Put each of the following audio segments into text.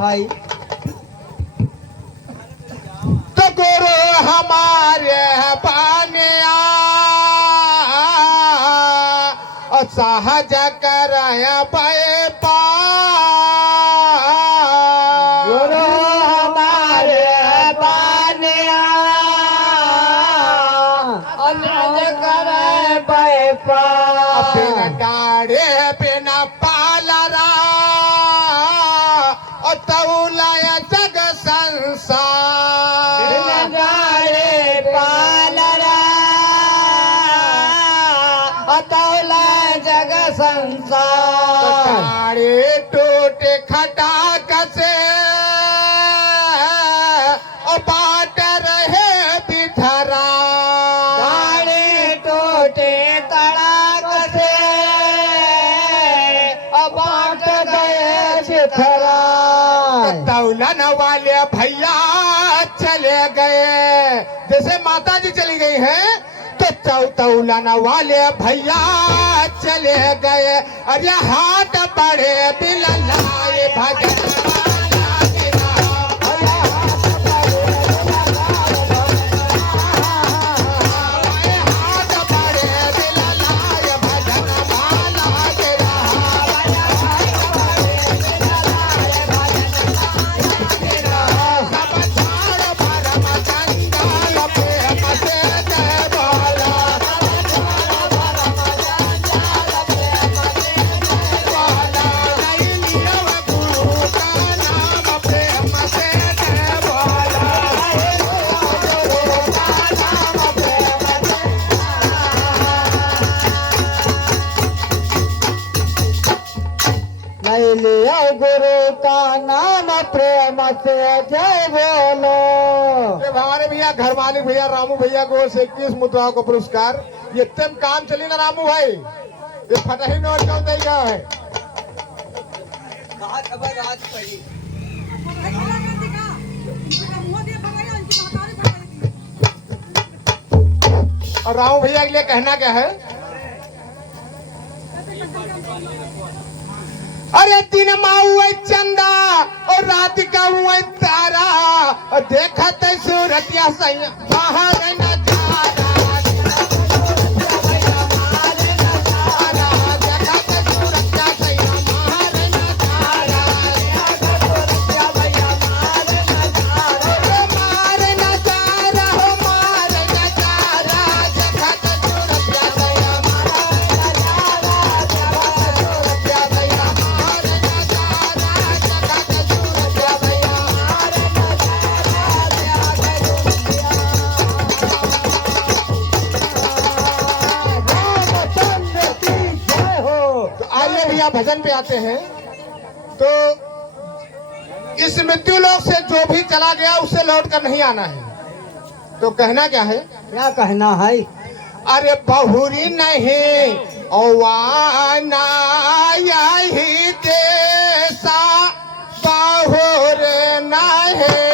भाई तो गुरु हमारे बनिया और सहज कराया बेपा गुरु हमारे बनिया अनज करे बैपा बिन डाढ़े बिन पालरा और तौलाया जग संसार गाड़े पालरा अतौला जग संसार डाढ़े टूटे खटाक से और बाट रहे बिथरा गाड़ी टूटे तड़ाक से बाट गए चिथरा तौलन वाले भैया चले गए जैसे माता जी चली गई हैं तो तौलन वाले भैया चले गए अरे हाथ बड़े बिल लाए भजन हाथ बड़े बिल लाए भजन माला के नहीं लिया गुरु का नाम प्रेम से जय बोलो हमारे भैया घर मालिक भैया रामू भैया को 21 मुद्राओं का पुरस्कार ये तम काम चली ना रामू भाई ये फटाही नोट कौन देगा है और रामू भैया के लिए कहना क्या है अरे दिन हुआ चंदा और रात का हुआ तारा और देखा ते सूरतिया सही बाहर नजारा भजन पे आते हैं तो इस मृत्यु लोक से जो भी चला गया उससे लौट कर नहीं आना है तो कहना क्या है क्या कहना है अरे बहुरी नहीं ओवाना यही देसा बहुर नहीं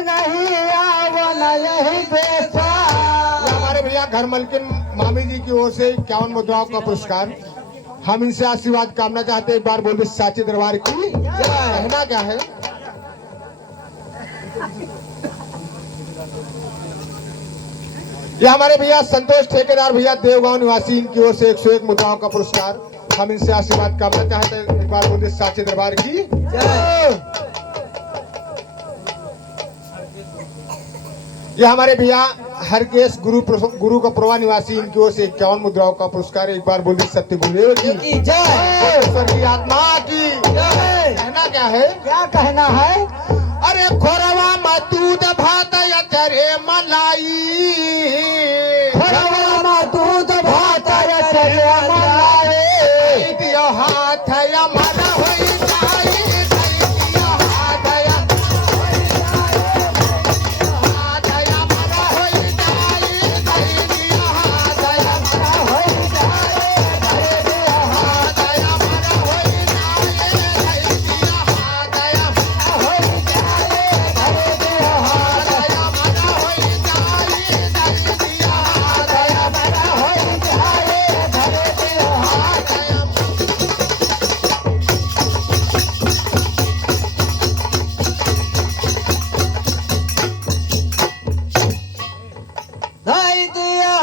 नहीं आवन यही बेसा। ये हमारे भैया घर मलकिन मामी जी की ओर से 51 मुद्राओं का पुरस्कार। हम इनसे आशीर्वाद कामना चाहते हैं। एक बार बोलिए साचे दरबार की कहना क्या है। ये हमारे भैया संतोष ठेकेदार भैया देवगांव निवासी, इनकी ओर से 101 मुद्राओं का पुरस्कार। हम इनसे आशीर्वाद कामना चाहते हैं। एक बार बोलिए साचे दरबार की। ये हमारे भैया हरकेश गुरु का प्रवा निवासी, इनकी ओर से 51 मुद्राओं का पुरस्कार। एक बार बोलिए सत्य गुरुदेव की जय। स्वर्गीय आत्मा की जय। कहना क्या है। क्या कहना है। अरे खोरवा में दूध भात या चरे मलाई, खोरवा में दूध भात या चरे मलाई, दियो हाथ या मना होई जाई, दियो हाथ या हाथ या मना होई जाई, दियो हाथ या मना होई जाई, दियो हाथ या मना होई जाई, दियो हाथ या मना होई जाई, दियो हाथ या मना होई जाई, दियो हाथ या मना होई जाई, दियो हाथ या धई दिया